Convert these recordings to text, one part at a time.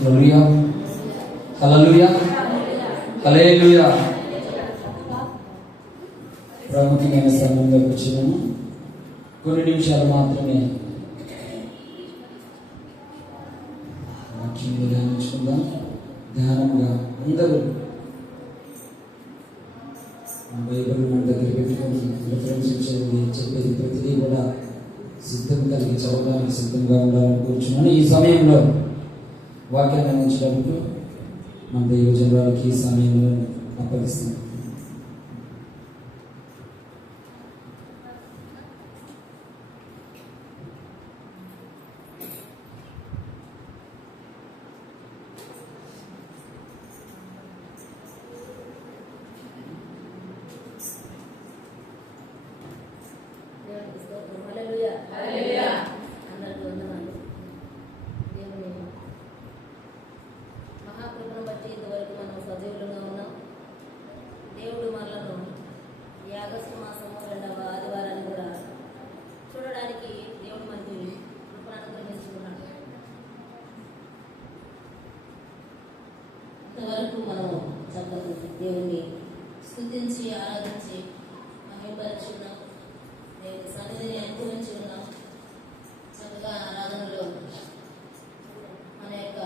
హల్లెలూయా, హల్లెలూయా, హల్లెలూయా. ప్రాముఖ్యమైన సమయంలోకి వచ్చినాము. కొన్ని నిమిషాలు మాత్రమే వాక్యం ధ్యానించుకుందాం. ధ్యానంగా అందరూ బైబిల్ మన దగ్గర పెట్టుకొని రిఫరెన్స్ ఇచ్చేది చెప్పేది ప్రతిదీ కూడా సిద్ధం కలిగి చదవడానికి సిద్ధంగా ఉండాలని కూర్చున్నాను. ఈ సమయంలో వాక్యాన్ని అందించడానికి మన దైవజనురాలకి ఈ సమయంలో అప్పగిస్తున్నాను. మహాకృపను బట్టి ఇంతవరకు మనం సజీవులుగా ఉన్నాం. దేవుడు మనలను ఈ ఆగస్టు మాసము 2వ ఆదివారాన్ని కూడా చూడడానికి దేవుడు మనకి కృపను అనుగ్రహిస్తున్నాడు. ఇంతవరకు మనం చక్కగా దేవుణ్ణి స్తుతించి ఆరాధించి మహిమపరిచి ఉన్నాం. దేవుని సన్నిధిని అనుభవించి ఉన్నాం. చక్కగా ఆరాధనలో మన యొక్క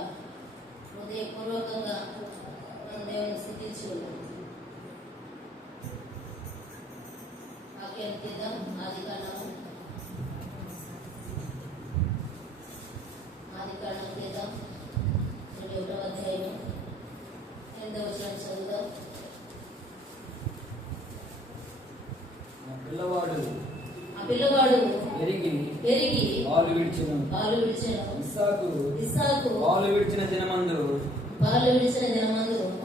హృదయపూర్వకంగా మనం దేవుని స్తుతించి ఉన్నాం. వాక్యాన్ని తీద్దాం. ఆదికాండము తీద్దాం. 21వ అధ్యాయం 8వ వచనం చదువుదాం. ఆ పిల్లవాడు పెరిగి పాలు విడిచిన ఇస్సాకు పాలు విడిచిన దినమందు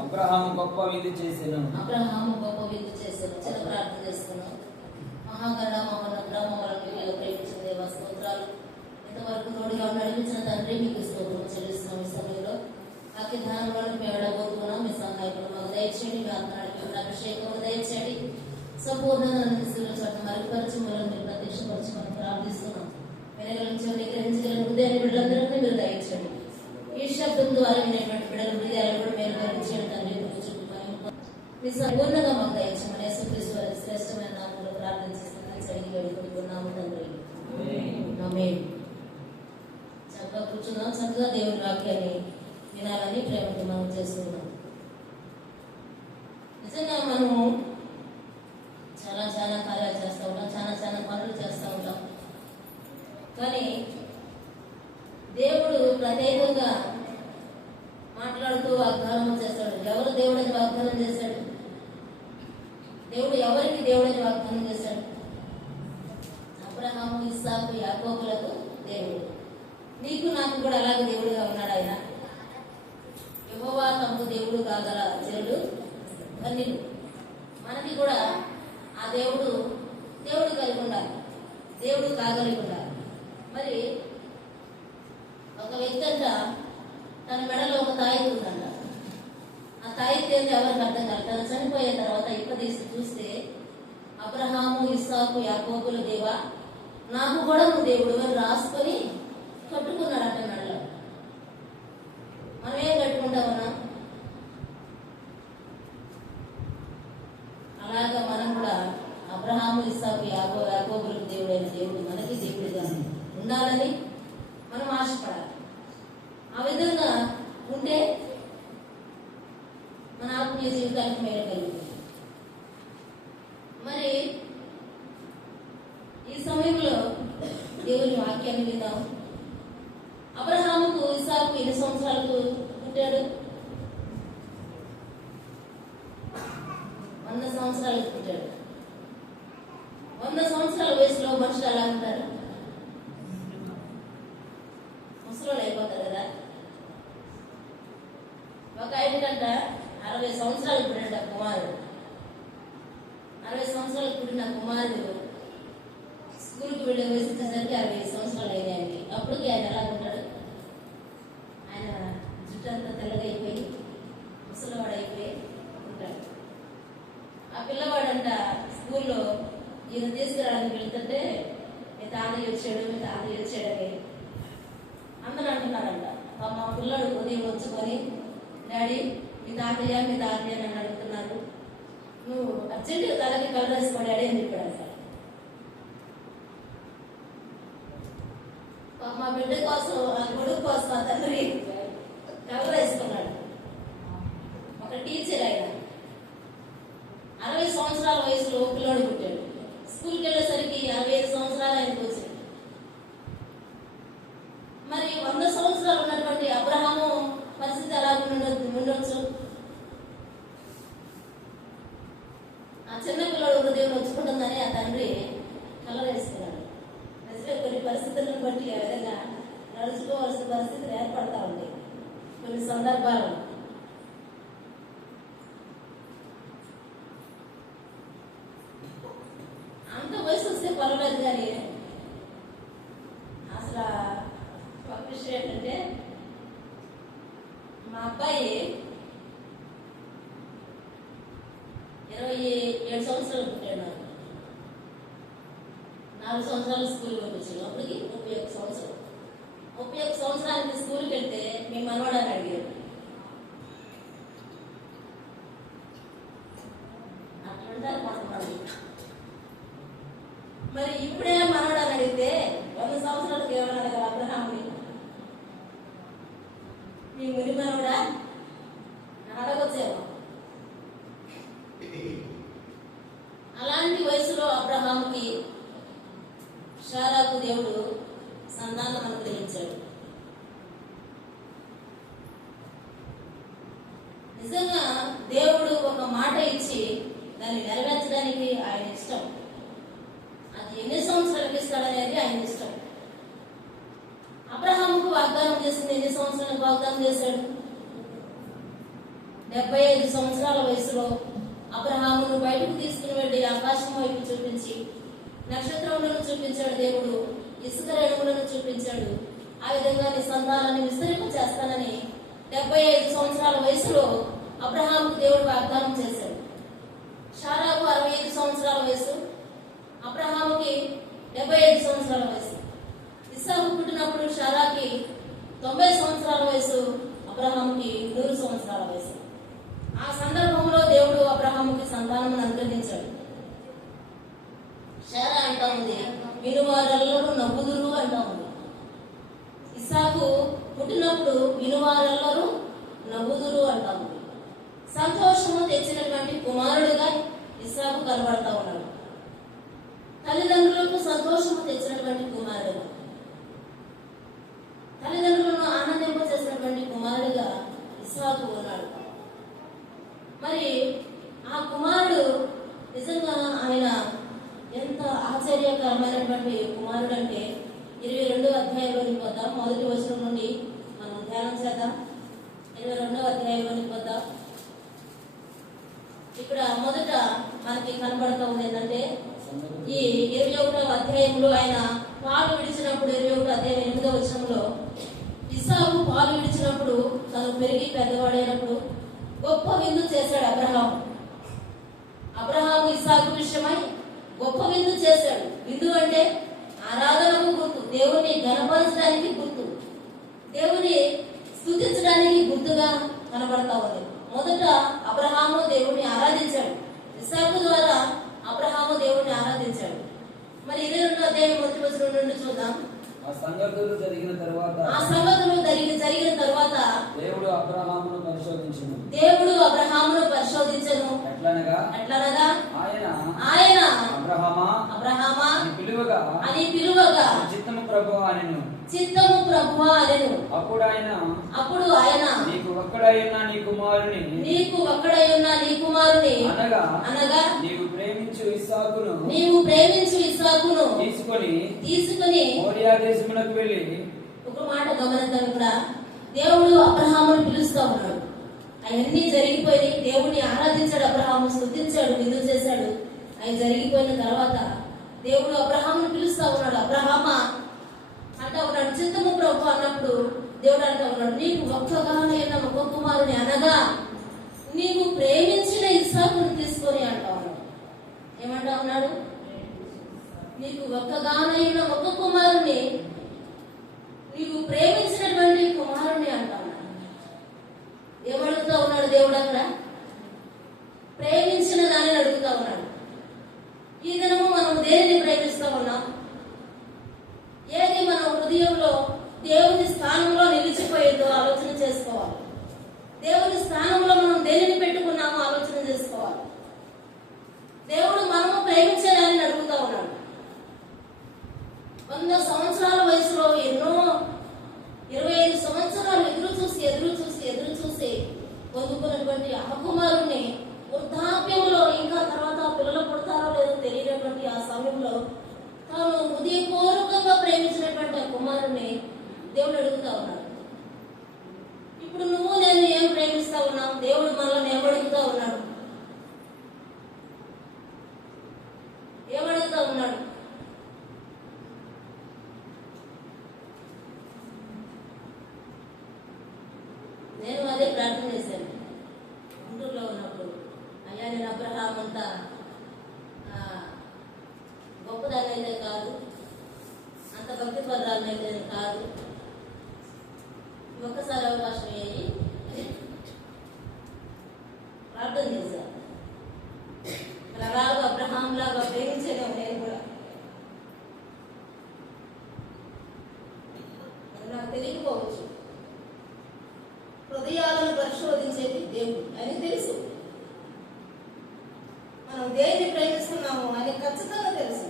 అబ్రహాము గొప్ప విందు చేసెను. చిన్న ప్రార్థన చేస్తున్నాం. మహాగణ మమ్మల్ని ప్రేమించిన దేవ స్తోత్రాలు. ఇంతవరకు తోడుగా నడిపించిన తండ్రి మీకు స్తోత్రం చెల్లిస్తున్నాం. ఈ సమయంలో వాక్య ధ్యానంలో మేము ఎడబోతున్నాం. మీ సహాయకులు మాకు దయచేయండి. మీ ఆత్మ నడిపి అభిషేకం దయచేయండి. సంపూర్ణంగా చోట మరుగుపరిచి మనం మీరు ప్రత్యక్షపరిచి మనం ప్రార్థిస్తున్నాం. వెనగలించండి, గ్రహించగలిగిన హృదయాన్ని బిడ్డలందరినీ మీరు దయచేయండి. ఈ శబ్దం ద్వారా వినేటువంటి బిడ్డల హృదయాలు కూడా మీరు గ్రహించండి. తండ్రి మీ సంపూర్ణంగా మాకు దయచేయమని యేసుక్రీస్తు వారి శ్రేష్టమైన నామములో ప్రార్థిస్తున్నాను. చదివి వేడుకుంటున్నాము తండ్రి. ఆమేన్. చక్కగా కూర్చున్నాం. చక్కగా దేవుని వాక్యాన్ని వినాలని ప్రేమతో మనం చేస్తున్నాం. నిజంగా మనము చాలా కార్యాలు చేస్తూ ఉంటాం. చాలా పనులు చేస్తూ ఉంటాం. కానీ దేవుడు ప్రత్యేకంగా మాట్లాడుతూ వాగ్దానం చేస్తాడు. ఎవరు దేవుడని వాగ్దానం చేశాడు? దేవుడు ఎవరికి దేవుడని వాగ్దానం చేశాడు? అబ్రహాము, ఇస్సాకు, యాకోబులకు దేవుడు. నీకు నాకు కూడా అలాగే దేవుడుగా ఉన్నాడు ఆయన. యెహోవా తమకు దేవుడు కాగల చెరుడు కన్నీరు. మనకి కూడా ఆ దేవుడు కలిగి ఉండాలి. దేవుడు కాగలిగి ఉండాలి. మరి ఒక వ్యక్తి అంట తన మెడలో ఒక తాయితీ ఉందంట. ఆ తాయితీ ఏంటి ఎవరికి అర్థం కాదు. తను చనిపోయిన తర్వాత ఇప్పదీసి చూస్తే అబ్రహాము, ఇస్సాకు, యాకోబుల దేవా నాకు కూడా నువ్వు దేవుడు అని రాసుకొని కట్టుకున్నాడట మెడలో. మనం ఏం కట్టుకుంటామన్నా? అలాగా మనం కూడా అబ్రహాము, ఇస్సాకు, యాకోబులకు దేవుడైన దేవుడు మనకి దేవుడిగా ఉండాలని మనం ఆశపడాలి. ఆ విధంగా ఉంటే మన ఆత్మీయ జీవితానికి మేలు కలుగుతుంది. మరి ఈ సమయంలో దేవుని వాక్యాన్ని విందాం. అబ్రహాముకు ఇస్సాకు ఎన్ని సంవత్సరాలకు పుట్టాడు? 100 సంవత్సరాలకు పుట్టాడు. 100 సంవత్సరాల వయసులో మనుషులు ఎలా ఉంటారు? ముసలోళ్ళు అయిపోతారు కదా. ఒక ఆయనకంట 60 సంవత్సరాలు పుట్టిన కుమారుడు. 60 సంవత్సరాలు పుట్టిన కుమారుడు స్కూల్కి వెళ్ళే వయసు వచ్చేసరికి 60 సంవత్సరాలు అయ్యాయి. అప్పటికి ఆయన ఎలా ఉంటాడు? ఆయన జుట్టు అంతా తెల్లగా అయిపోయి ముసలివాడు అయిపోయి ఉంటాడు. ఆ పిల్లవాడంట స్కూల్లో ఈయన తీసుకురావడానికి వెళ్తుంటే మీ తాతయ్య వచ్చాడని అందరూ అంటున్నారంట. మా పిల్లడు ఉదయం వచ్చుకొని, డాడీ మీ తాతయ్య అని నన్ను అడుగుతున్నారు, నువ్వు అర్జెంటుగా తలకి కలర్ వేసుకో డాడీ అని చెప్పాడు సార్. మా బిడ్డ కోసం, ఆ కొడుకు కోసం ఆ తండ్రి కలర్ వేసుకున్నాడు. ఒక టీచర్ అయినా 60 సంవత్సరాల వయసులో పిల్లోడు పుట్టాడు. స్కూల్కి వెళ్ళేసరికి 65 సంవత్సరాలు ఆయనకు వచ్చింది. మరి 100 సంవత్సరాలు ఉన్నటువంటి అబ్రహాము పరిస్థితి ఎలా ఉండొచ్చు? ఆ చిన్న పిల్లడు హృదయం వచ్చుకుంటుందని ఆ తండ్రి కలర్ వేసుకున్నాడు. నిజమే, కొన్ని పరిస్థితులను బట్టి ఆ విధంగా నడుచుకోవాల్సిన పరిస్థితులు ఏర్పడతా ఉంటాయి కొన్ని సందర్భాలు. అంత వయసు వస్తే పర్వాలేదు, కానీ అసలు ఒక విషయం ఏంటంటే మా అబ్బాయి 27 సంవత్సరాలు పుట్టాడు. నాకు 4 సంవత్సరాలు స్కూల్కి పంపించాను. అప్పటికి 31 సంవత్సరం. 31 సంవత్సరానికి స్కూల్కి వెళ్తే మీ మనవడాన్ని అడిగారు. అట్లుంటారు మనవాడు. మరి ఇప్పుడే మనవడాన్ని అడిగితే 100 సంవత్సరాలకు ఏమన్నా అడగాలి అబ్రహాముని? మీ ముని మనవడా అడగొచ్చేమో. అలాంటి వయసులో అబ్రహాముకి శారాకు దేవుడు సంతానం అనుగ్రహించాడు. నిజంగా దేవుడు ఒక మాట ఇచ్చి దాన్ని నెరవేర్చడానికి ఆయన ఇష్టం. అది ఎన్ని సంవత్సరాలకు ఇస్తాడనేది ఆయన ఇష్టం. అబ్రహాముకు వాగ్దానం చేసింది ఎన్ని సంవత్సరాలకు వాగ్దానం చేశాడు? 75 సంవత్సరాల వయసులో అబ్రహామును బయటకు తీసుకుని వెళ్ళి ఆకాశం వైపు చూపించి నక్షత్రములను చూపించాడు దేవుడు, ఇసుక రేణువులను చూపించాడు. ఆ విధంగా నీ సంతానాన్ని విస్తరింప చేస్తానని 75 సంవత్సరాల వయసులో అబ్రహాముకు దేవుడు వాగ్దానం చేశాడు. శారాకు 65 సంవత్సరాల వయసు, అబ్రహాముకి 75 సంవత్సరాల వయసు. ఇస్సాకు పుట్టినప్పుడు శారాకి 90 సంవత్సరాల వయసు, అబ్రహాముకి 100 సంవత్సరాల వయసు. ఆ సందర్భంలో దేవుడు అబ్రహాముకి సంతానం అనుగ్రహించాడు. శారా అంటా ఉంది, వినువారెల్లరూ నవ్వుదురు అంటా ఉంది. ఇస్సాకు పుట్టినప్పుడు వినువారెల్లరూ నవ్వుదురు అంటా ఉంది. సంతోషము తెచ్చినటువంటి కుమారుడిగా ఇస్సాకు కనబడతా ఉన్నాడు. తల్లిదండ్రులకు సంతోషము తెచ్చినటువంటి కుమారుడు, తల్లిదండ్రులను ఆనందింప చేసినటువంటి కుమారుడిగా ఇస్సాకు ఉన్నాడు. మరి ఆ కుమారుడు నిజంగా ఆయన ఎంత ఆశ్చర్యకరమైనటువంటి కుమారుడు అంటే 22వ అధ్యాయంలోనికి వద్దాం. మొదటి వచనం నుండి మనం ధ్యానం చేద్దాం. 22వ అధ్యాయంలోనికి వద్దాం. ఇక్కడ మొదట మనకి కనబడతా ఉంది ఏంటంటే, ఈ 21వ అధ్యాయంలో ఆయన పాలు విడిచినప్పుడు 21వ అధ్యాయం 8వ వచనంలో ఇస్సాకు పాలు విడిచినప్పుడు తను పెరిగి పెద్దవాడైనప్పుడు గొప్ప విందు చేశాడు అబ్రహాము. అబ్రహాము ఇస్సాకు విషయమై గొప్ప విందు చేశాడు. విందు అంటే ఆరాధనకు గుర్తు, దేవుని గణపరచడానికి గుర్తు, దేవుని స్తుతించడానికి గుర్తుగా కనబడతా ఉంది. మొదట అబ్రహాము దేవుని ఆరాధించాడు. ఇస్సాకు ద్వారా అబ్రహాము దేవుని ఆరాధించాడు. మరి 22వ అధ్యాయం మొదటి వచనం నుండి చూద్దాం. ఆ సంగతులు జరిగిన తర్వాత దేవుడు అబ్రహామును పరిశోధించెను. ఎట్లనగా ఆయన అబ్రహామా అని పిలువగా చిత్తము ప్రభువా అనెను. అప్పుడు ఆయన నీకు ఒక్కడైయున్న నీ కుమారుని అనగా నీవు ప్రేమించు ఇస్సాకును తీసుకొని మోరియా దేశమునకు వెళ్ళి. ఒక మాట గమనిద్దాం. ఇక్కడ దేవుడు అబ్రహామును పిలుస్తా ఉన్నాడు. అవన్నీ జరిగిపోయి దేవుడిని ఆరాధించాడు అబ్రహాము, స్తుతించాడు, విందు చేశాడు. అవి జరిగిపోయిన తర్వాత దేవుడు అబ్రహామును పిలుస్తా ఉన్నాడు. అబ్రహామా అంటా ఉన్నాడు, చిత్తము ప్రభు అన్నప్పుడు దేవుడు అంటా ఉన్నాడు, నీకు ఒక్కగానైన ఒక కుమారుని అనగా నీవు ప్రేమించిన ఇస్సాకును తీసుకొని అంటా ఉన్నాడు. ఏమంటా ఉన్నాడు? నీకు ఒక్కగానైన ఒక కుమారుని, నీవు ప్రేమించినటువంటి కుమారుని అంటావు. ఏందో ఆలోచన చేసుకోవాలి. దేవుని స్థానంలో మనం దేనిని పెట్టుకున్నామో ఆలోచన చేసుకోవాలి. దేవుడు మనము ప్రేమించాలని అడుగుతా ఉన్నాడు. 100 సంవత్సరాల వయసులో ఎన్నో 25 సంవత్సరాలు ఎదురు చూసి పొందుకున్నటువంటి ఆ కుమారుణ్ణి వృద్ధాప్యంలో, ఇంకా తర్వాత పిల్లలు పుడతారో లేదో తెలియనటువంటి ఆ సమయంలో తాను హృదయపూర్వకంగా ప్రేమించినటువంటి ఆ కుమారుణ్ణి దేవుడు అడుగుతా ఉన్నాడు. ఇప్పుడు నువ్వు నేను ఏం ప్రేమిస్తా ఉన్నావు? దేవుడు మనల్ని ఏమడుగుతా ఉన్నాడు? ఏమడుగుతా ఉన్నాడు? నేను అదే ప్రార్థన చేశాను గుంటూరులో ఉన్నప్పుడు. అయ్యా, నేను అబ్రహాం అంతా గొప్పదాన్ని అయితే కాదు, అంత భక్తి పదాలను అయితే కాదు, ఒక్కసారి అవకాశం అయ్యి ప్రార్థన చేశాను. అలాగా అబ్రహాం లాగా ప్రేమించడం నేను కూడా. నాకు తెలియకపోవచ్చు. హృదయాలను పరిశోధించేది దేవుడు అని తెలుసు. మనం దేన్ని ప్రేమిస్తున్నాము అని ఖచ్చితంగా తెలుసు.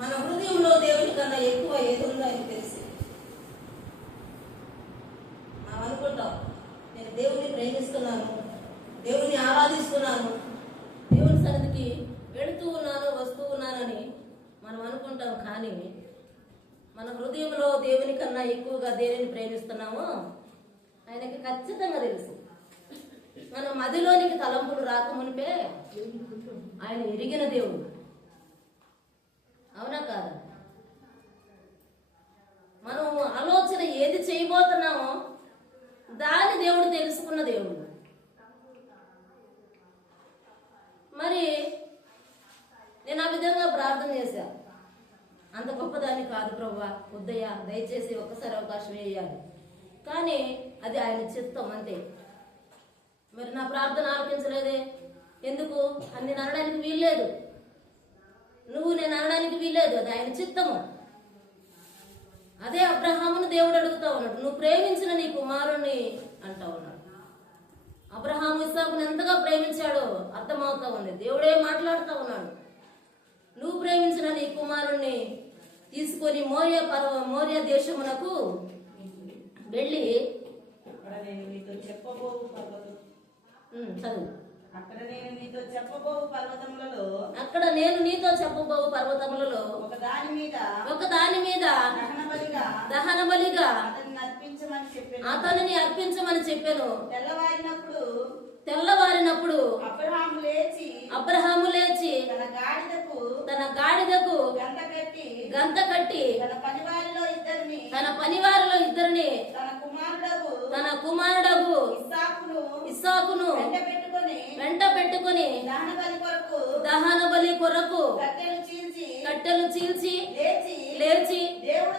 మన హృదయంలో దేవుని కన్నా ఎక్కువ ఏది ఉందో అని తెలుసు. మనం అనుకుంటాం, నేను దేవుని ప్రేమిస్తున్నాను, దేవుని ఆరాధిస్తున్నాను, దేవుని సన్నిధికి వెళుతూ ఉన్నాను, వస్తూ ఉన్నానని మనం అనుకుంటాం. కానీ మన హృదయంలో దేవుని కన్నా ఎక్కువగా దేనిని ప్రేమిస్తున్నామో ఆయనకి ఖచ్చితంగా తెలుసు. మన మదిలోనికి తలంపులు రాకమునిపే ఆయన ఎరిగిన దేవుడు. అవునా కాదా? మనం ఆలోచన ఏది చేయబోతున్నామో దాన్ని దేవుడు తెలుసుకున్న దేవుడు. మరి నేను ఆ విధంగా ప్రార్థన చేశాను. అంత గొప్పదాన్ని కాదు ప్రభువా, వద్దయ్యా, దయచేసి ఒక్కసారి అవకాశం వేయాలి. కానీ అది ఆయన చిత్తం అంతే. మరి నా ప్రార్థన ఆలకించలేదే ఎందుకు అని నేను అనడానికి వీల్లేదు. నువ్వు నేను అనడానికి వీల్లేదు. అది ఆయన చిత్తము. అదే అబ్రహామును దేవుడు అడుగుతా ఉన్నాడు, నువ్వు ప్రేమించిన నీ కుమారుణ్ణి అంటా ఉన్నాడు. అబ్రహాము ఇస్సాకును ఎంతగా ప్రేమించాడో అర్థమవుతా ఉంది. దేవుడే మాట్లాడుతూ ఉన్నాడు. నువ్వు ప్రేమించిన నీ కుమారుణ్ణి తీసుకొని మోరియా దేశమునకు వెళ్ళి చదువు. అక్కడ నేను నీతో చెప్పబోవు పర్వతములలో ఒక దాని మీద దహన బలిగా అతనిని అర్పించమని చెప్పాను. తెల్లవారినప్పుడు అబ్రహాము లేచి తన గాడిదకు గంత కట్టి తన పనివారిలో ఇద్దరిని తన కుమారుడగు ఇస్సాకును వెంట పెట్టుకుని దహన బలి కొరకు కట్టెలు చీల్చి లేచి దేవుడు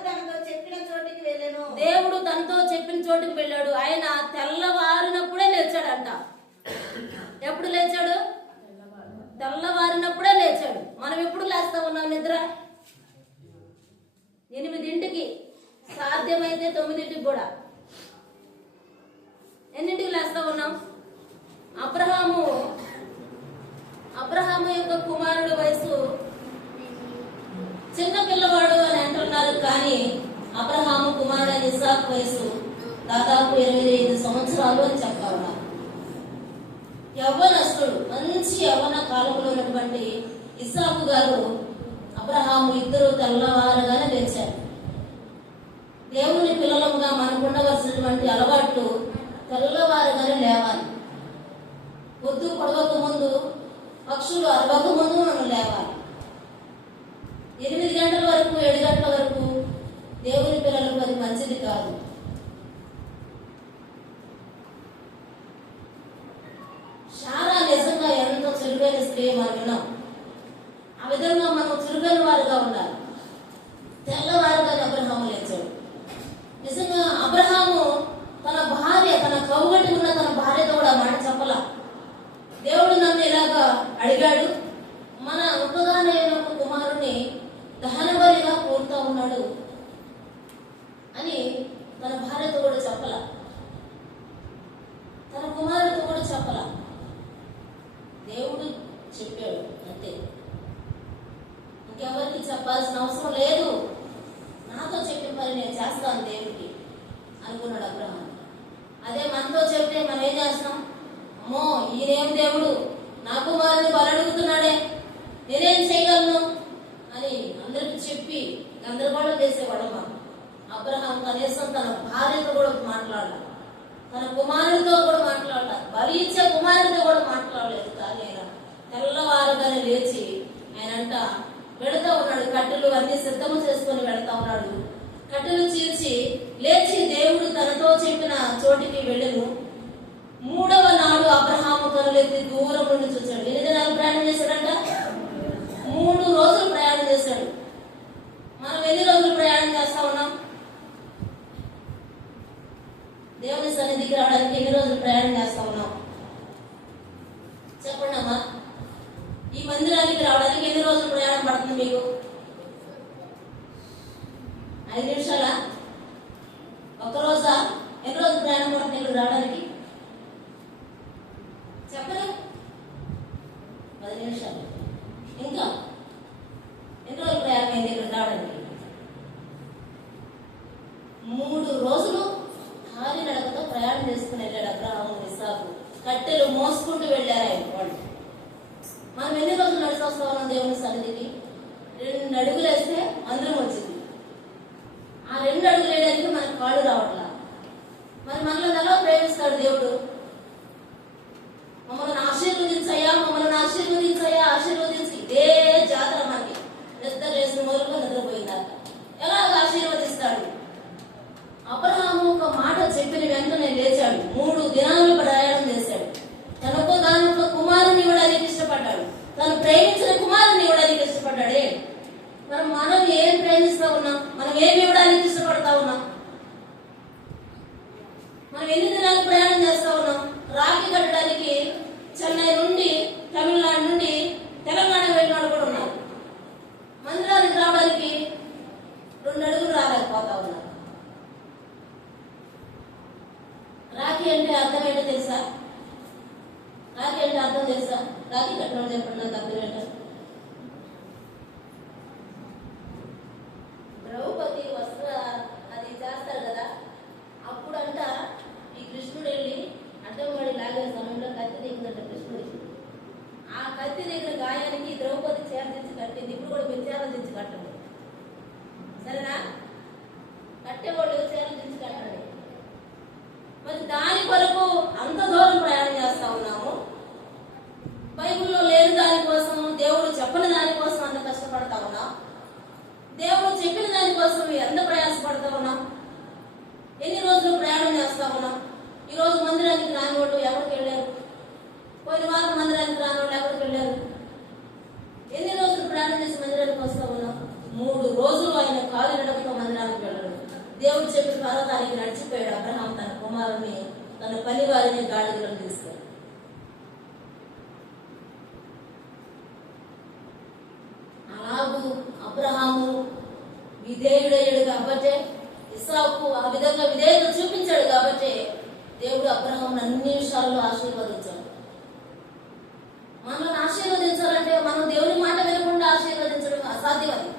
తనతో చెప్పిన చోటికి వెళ్ళాడు. ఆయన తెల్లవారినప్పుడే లేచాడంట. ఎప్పుడు లేచాడు? తెల్లవారినప్పుడే లేచాడు. మనం ఎప్పుడు లేస్తా ఉన్నాం నిద్ర? 8ంటికి, సాధ్యమైతే 9ంటికి కూడా. ఎన్నింటికి లేస్తా ఉన్నాం? అబ్రహాము యొక్క కుమారుడు వయసు చిన్న పిల్లవాడు అని అంటున్నారు. కానీ అబ్రహాము కుమారుడు ఇస్సాకు వయసు దాదాపు 25 సంవత్సరాలు అని చెప్తా ఉన్నారు. యవ్వనస్తుడు, మంచి యవ్వన కాలంలో ఉన్నటువంటి ఇస్సాకు గారు అబ్రహాము ఇద్దరు తెల్లవారగానే లేచారు. దేవుని పిల్లలుగా మనకు ఉండవలసినటువంటి అలవాట్లు తెల్లవారగానే లేవాలి. పొద్దు పొడవక ముందు, పక్షులు అరవక ముందు మనం లేవాలి. 8 గంటల వరకు 7 గంటల వరకు దేవుని పిల్లలకు అది మంచిది కాదు. శారా నిజంగా ఎంతో చురుగైన స్త్రీ మనం విన్నాం. ఆ విధంగా మనం చురుగైన వారుగా ఉండాలి. తెల్లవారుగానే అబ్రహాము లేచాడు. నిజంగా అబ్రహాము తన భార్య, తన కౌగటి ఉన్న తన భార్యతో కూడా మాట చెప్పల. దేవుడు నన్ను ఇలాగా అడిగాడు, మన ఒక్కగానే ఒక కుమారుని దహన బలిగా కోరుతా ఉన్నాడు అని చెప్పల, తన కుమారుడితో కూడా చెప్పల. దేవుడు చెప్పాడు అంతే, ఇంకెవరికి చెప్పాల్సిన అవసరం లేదు. నాతో చెప్పిన పని నేను చేస్తాను దేవుడికి అనుకున్నాడు అబ్రహాం. అదే మనతో చెప్తే మనం ఏం చేస్తాం? అమ్మో ఈయనేం దేవుడు, నా కుమారుని బలి అడుగుతున్నాడే, నేనేం చేయగలను అని అందరికి చెప్పి గందరగోళం చేసేవాడు. మనం అబ్రహాం కనీసం తన భార్యతో కూడా మాట్లాడాలి, తన కుమారుడితో కూడా మాట్లాడాలి, బలి ఇచ్చే కుమారుడితో కూడా మాట్లాడలేదు. కానీ ఆయన తెల్లవారుగానే లేచి ఆయనంట వెళతా ఉన్నాడు, కట్టెలు అన్ని సిద్ధము చేసుకొని వెళతా ఉన్నాడు. కట్టెలు చీల్చి లేచి దేవుడు తనతో చెప్పిన చోటికి వెళ్ళను. 3వ నాడు అబ్రహాము కనులెత్తి దూరం నుండి చూశాడు. ఎన్ని దినాలు ప్రయాణం చేశాడంట? 3 రోజులు ప్రయాణం చేశాడు. మనం ఎన్ని రోజులు ప్రయాణం చేస్తా ఉన్నాం? దేవుని సన్నిధికి రావడానికి ఎన్ని రోజులు ప్రయాణం చేస్తా ఉన్నాం? చెప్పండి అమ్మా. ఈ మందిరానికి రావడానికి ఎన్ని రోజులు ప్రయాణం పడుతుంది మీకు? 5 నిమిషాలా? 1 రోజా? ఎన్ని రోజులు ప్రయాణం పడుతుంది ఇక్కడ రావడానికి? చెప్పరా? 10 నిమిషాలు. ఇంకా ఎన్ని రోజులు ప్రయాణం అయింది ఇక్కడ రావడానికి? 3 రోజులు భారీ నడకతో ప్రయాణం చేసుకుని వెళ్ళాడు అబ్రహాము, ఇస్సాకు. కట్టెలు మోసుకుంటూ వెళ్ళారు ఆయన వాళ్ళు. మనం ఎన్ని రోజులు నడిచి వస్తా ఉన్నాం దేవుని సన్నిధికి? 2 అడుగులు వేస్తే మందిరం వచ్చింది. ఆ 2 అడుగులు వేయడానికి మనకు కాళ్ళు రావట్లా. మరి మనలో ఎలా ప్రేమిస్తాడు దేవుడు? మమ్మల్ని ఆశీర్వదించయ్యా, మమ్మల్ని ఆశీర్వదించయ్యా, ఆశీర్వదించి ఇదే జాతర మనకి నిద్ర లేసిన మొదలుగా నిద్రపోయిందాక ఎలాగ ఆశీర్వదిస్తాడు? అబ్రహాము ఒక మాట చెప్పిన వెంటనే లేచాడు. 3 దినాలు ప్రయాణం చేశాడు. తనకు దానితో కుమారుని ఇవ్వడానికి ఇష్టపడ్డాడు. తను ప్రేమించిన కుమారుని ఇవ్వడానికి ఇష్టపడ్డాడే. మనం ఏం ప్రేమిస్తా ఉన్నాం? మనం ఏమి ఇవ్వడానికి ఇష్టపడతా ఉన్నాం? మనం ఎన్ని దినాలు ప్రయాణం చేస్తా ఉన్నాం? రాఖీ కట్టడానికి చెన్నై నుండి, తమిళనాడు నుండి తెలంగాణ వెళ్ళిన వాళ్ళు కూడా ఉన్నారు. మందిరానికి రావడానికి 2 అడుగులు రాలేకపోతా ఉన్నారు. రాఖీ అంటే అర్థం ఏంటో తెలుసా? రాఖీ అంటే అర్థం తెలుసా? రాఖీ కట్టడం చెప్పండి నాకు అర్థం ఏంటో. ద్రౌపది వస్త్ర అది చేస్తారు కదా, అప్పుడంట ఈ కృష్ణుడు వెళ్ళి అడ్డంవాడి లాగిన సమయంలో కత్తి దిగుతుంట కృష్ణుడికి. ఆ కత్తి దిగిన గాయానికి ద్రౌపది చీర తెచ్చి కట్టింది. ఇప్పుడు కూడా మీరు చీర తెచ్చి కట్టండి, సరేనా? కట్టేవాళ్ళు చీర తెచ్చి కట్టండి. మరి దాని కొరకు అంత దూరం ప్రయాణం చేస్తా ఉన్నాము. బైబిల్లో లేని దానికోసం, దేవుడు చెప్పని దానికోసం అంత కష్టపడతా ఉన్నాం. దేవుడు చెప్పిన దానికోసం ఎంత ప్రయాసపడతా ఉన్నాం? ఎన్ని రోజులు ప్రయాణం చేస్తా ఉన్నాం? ఈ రోజు మందిరానికి రాని వాళ్ళు ఎక్కడికి వెళ్ళారు? పోయిన వారం మందిరానికి రాని వాళ్ళు ఎక్కడికి వెళ్ళారు? ఎన్ని రోజులు ప్రయాణం చేసి మందిరానికి వస్తా ఉన్నాం? 3 రోజులు ఆయన కాలి నడకతో మందిరానికి వెళ్ళాడు. దేవుడు చెప్పిన పర్వతానికి నడిచిపోయాడు అబ్రహాం. తన కుమారుని, తన పనివారిని గాడిదలో తీసుకెళ్ళాడు. అలాగూ అబ్రహాము విధేయుడయ్యాడు కాబట్టే, ఇస్సాకు ఆ విధంగా విధేయత చూపించాడు కాబట్టే దేవుడు అబ్రహామును అన్ని విషయాల్లో ఆశీర్వదించాడు. మనల్ని ఆశీర్వదించాలంటే మనం దేవుని మాట వినకుండా ఆశీర్వదించడం అసాధ్యమని.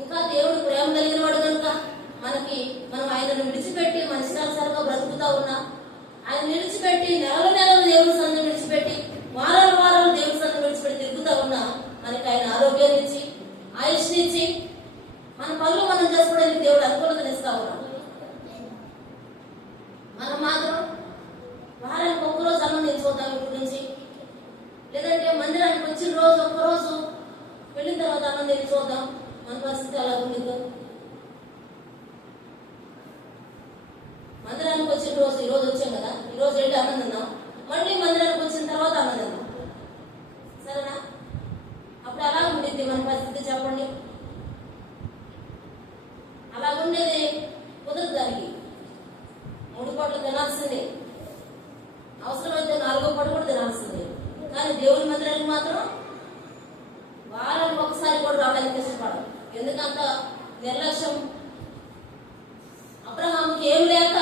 ఇంకా దేవుడు ప్రేమ కలిగిన వాడు కనుక మనం ఆయనను విడిచిపెట్టి మన ఇష్టానుసారంగా బ్రతుకుతా ఉన్నా, ఆయన విడిచిపెట్టి నెలలు దేవుని సన్నిధిని విడిచిపెట్టి వారాలు దేవుని సన్నిధిని విడిచిపెట్టి తిరుగుతా ఉన్నా, మనకి ఆయన ఆరోగ్యాన్ని ఇచ్చి, ఆయుష్నిచ్చి, మన పనులు మనం చేసుకోవడానికి దేవుడు అనుకూలతనిస్తా ఉన్నాడు. మనం మాత్రం వారానికి 1 రోజు అన్నం నేర్చుకుంటాం ఇప్పుడు నుంచి, లేదంటే మందిరానికి వచ్చిన రోజు 1 రోజు వెళ్ళిన తర్వాత అన్నం నేర్చుకుందాం. మన పరిస్థితి అలా ఉంటుందో. మందిరానికి వచ్చిన రోజు, ఈ రోజు వచ్చాం కదా, ఈ రోజు వెళ్ళి అన్నం తిన్నాం, మళ్ళీ మందిరానికి వచ్చిన తర్వాత అన్నం తిన్నాం, సరేనా? అప్పుడు అలా ఉండింది మన పరిస్థితి, చెప్పండి. అలా ఉండేది కుదరదు. దానికి 3 పూటలు తినాల్సిందే, అవసరమైతే 4వ పూట కూడా తినాల్సిందే. కానీ దేవుని మందిరానికి మాత్రం వారానికి ఒకసారి కూడా రావడానికి ఇష్టపడదు. ఎందుకంత నిర్లక్ష్యం? అబ్రహాముకి ఏం లేక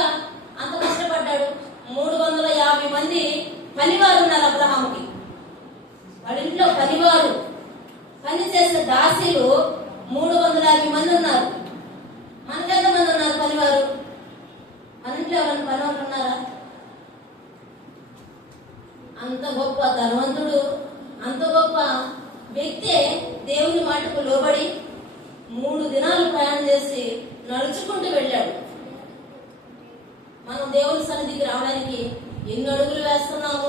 మనం దేవుని సన్నిధికి రావడానికి ఎన్ని అడుగులు వేస్తున్నాము,